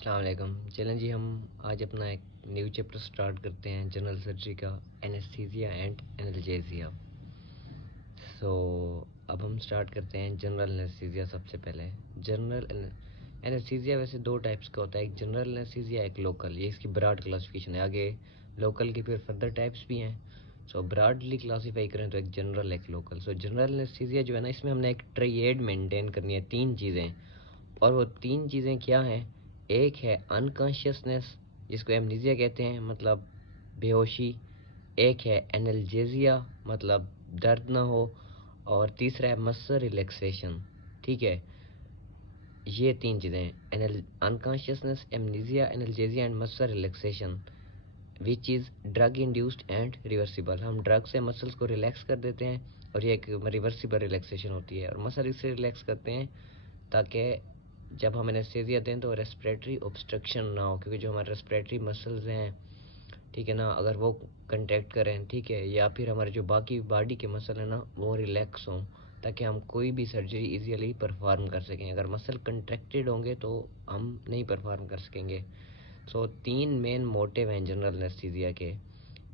अस्सलाम वालेकुम। चलें जी, हम आज अपना एक न्यू चैप्टर स्टार्ट करते हैं जनरल सर्जरी का, एनेस्थीसिया एंड एनाल्जेसिया। सो अब हम स्टार्ट करते हैं जनरल एनेस्थीसिया। सबसे पहले जनरल एनेस्थीसिया वैसे दो टाइप्स का होता है, एक जनरल एनेस्थीसिया, एक लोकल। ये इसकी ब्रॉड क्लासिफिकेशन है। आगे लोकल की फिर फर्दर टाइप्स भी हैं। सो ब्रॉडली क्लासीफाई करें तो एक जनरल, एक लोकल। सो जनरल एनेस्थीसिया जो है ना, इसमें हमने एक ट्रायड मेंटेन करनी है, तीन चीज़ें। और वो तीन चीज़ें क्या हैं? एक है अनकॉन्शियसनेस, जिसको एमनीजिया कहते हैं, मतलब बेहोशी। एक है एनाल्जेसिया, मतलब दर्द ना हो। और तीसरा है मसल रिलैक्सेशन। ठीक है, ये तीन चीज़ें, unconsciousness, amnesia, analgesia and muscle relaxation, which is drug induced and reversible. हम ड्रग से मसल्स को रिलैक्स कर देते हैं और ये एक रिवर्सिबल रिलैक्सेशन होती है। और मसल इससे रिलैक्स करते हैं ताकि जब हम एनेस्थीसिया दें तो रेस्पिरेटरी ऑब्स्ट्रक्शन ना हो, क्योंकि जो हमारे रेस्पिरेटरी मसल्स हैं, ठीक है ना, अगर वो कंट्रैक्ट करें, ठीक है, या फिर हमारे जो बाकी बॉडी के मसल हैं ना, वो रिलैक्स हों, ताकि हम कोई भी सर्जरी इजीली परफॉर्म कर सकें। अगर मसल कंट्रैक्टेड होंगे तो हम नहीं परफॉर्म कर सकेंगे। सो तीन मेन मोटिव हैं जनरल एनेस्थीसिया के।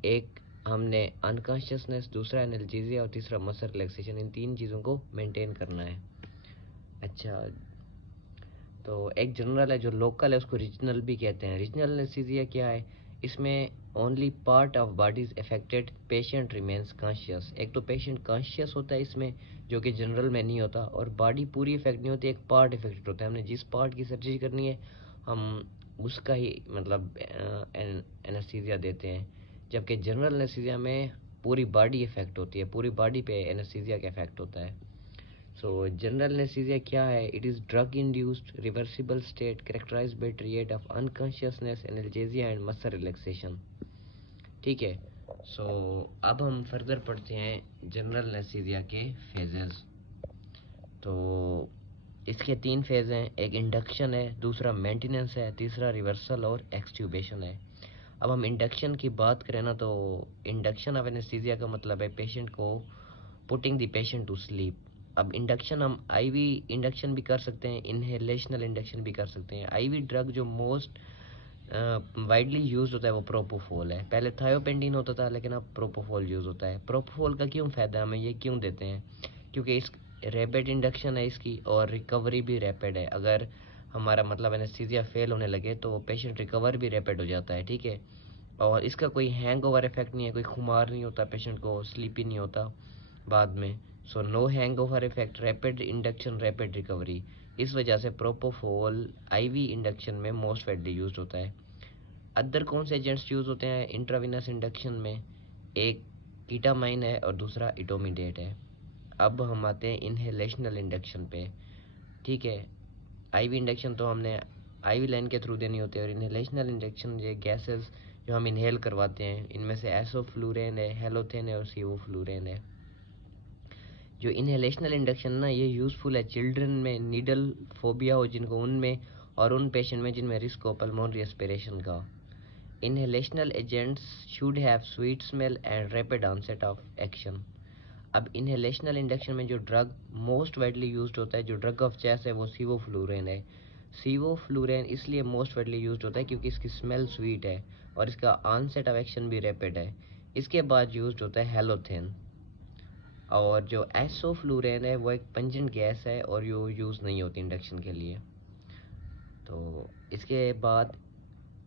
एक हमने अनकॉन्शियसनेस, दूसरा एनाल्जेसिया और तीसरा मसल रिलैक्सेशन। इन तीन चीज़ों को मेंटेन करना है। अच्छा, तो एक जनरल है, जो लोकल है उसको रीजनल भी कहते हैं। रीजनल एनेस्थीसिया क्या है? इसमें only part of body is affected, patient remains conscious. एक तो पेशेंट कॉन्शियस होता है इसमें, जो कि जनरल में नहीं होता, और बॉडी पूरी इफेक्ट नहीं होती, एक पार्ट इफेक्टेड होता है। हमने जिस पार्ट की सर्जरी करनी है हम उसका ही मतलब एनेस्थीसिया देते हैं। जबकि जनरल एनेस्थीसिया में पूरी बॉडी इफेक्ट होती है, पूरी बॉडी पे एनेस्थीसिया का इफेक्ट होता है। सो जनरल एनेस्थीसिया क्या है? It is drug induced reversible state characterized by triad of unconsciousness, analgesia and muscle relaxation. ठीक है। सो अब हम फर्दर पढ़ते हैं जनरल एनेस्थीसिया के फेजेस। तो इसके तीन फेज हैं, एक इंडक्शन है, दूसरा मेंटेनेंस है, तीसरा रिवर्सल और एक्सट्यूबेशन है। अब हम इंडक्शन की बात करें ना, तो इंडक्शन ऑफ एनेस्थीसिया का मतलब है पेशेंट को putting the patient to sleep. अब इंडक्शन हम आईवी इंडक्शन भी कर सकते हैं, इनहेलेशनल इंडक्शन भी कर सकते हैं। आईवी ड्रग जो मोस्ट वाइडली यूज होता है वो प्रोपोफोल है। पहले थायोपेंटिन होता था, लेकिन अब प्रोपोफोल यूज होता है। प्रोपोफोल का क्यों फ़ायदा, हमें ये क्यों देते हैं? क्योंकि इस रैपिड इंडक्शन है इसकी, और रिकवरी भी रैपिड है। अगर हमारा मतलब एनेस्थीसिया फेल होने लगे तो पेशेंट रिकवर भी रैपिड हो जाता है। ठीक है, और इसका कोई हैंगओवर इफेक्ट नहीं है, कोई खुमार नहीं होता, पेशेंट को स्लीपी नहीं होता बाद में। So no hangover effect, rapid induction, rapid recovery. इस वजह से प्रोपोफोल आईवी इंडक्शन में मोस्ट वाइडली यूज होता है। अदर कौन से एजेंट्स यूज होते हैं इंट्राविनस इंडक्शन में? एक कीटामाइन है और दूसरा इटोमिडेट है। अब हम आते हैं इनहेलेशनल इंडक्शन पे। ठीक है, आईवी इंडक्शन तो हमने आईवी लाइन के थ्रू देनी होती है, और इनहेलेशनल इंडक्शन ये गैसेस जो हम इनहेल करवाते हैं, इनमें से एसोफ्लूरेन है, हेलोथेन है और सीवोफ्लूरेन है। जो इनहेलेशनल इंडक्शन ना, ये यूज़फुल है चिल्ड्रन में नीडल फोबिया हो जिनको, उनमें, और उन पेशेंट में जिनमें रिस्क हो पल्मोनरी एस्पिरेशन का। Inhalational agents should have sweet smell and rapid onset of action. अब इनहेलेशनल इंडक्शन में जो ड्रग मोस्ट वाइडली यूज्ड होता है, जो ड्रग ऑफ चॉइस है, वो सीवोफ्लूरेन है। सीवोफ्लूरेन इसलिए मोस्ट वाइडली यूज्ड होता है क्योंकि इसकी स्मेल स्वीट है और इसका ऑनसेट ऑफ एक्शन भी रैपिड है। इसके बाद यूज्ड होता है हेलोथेन। और जो एसोफ्लूरेन है वो एक पंजेंट गैस है और यो यूज़ नहीं होती इंडक्शन के लिए। तो इसके बाद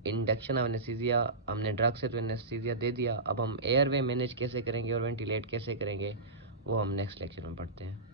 इंडक्शन ऑफ एनेस्थीसिया, हमने ड्रग से तो एनेस्थीसिया दे दिया, अब हम एयरवे मैनेज कैसे करेंगे और वेंटिलेट कैसे करेंगे वो हम नेक्स्ट लेक्चर में पढ़ते हैं।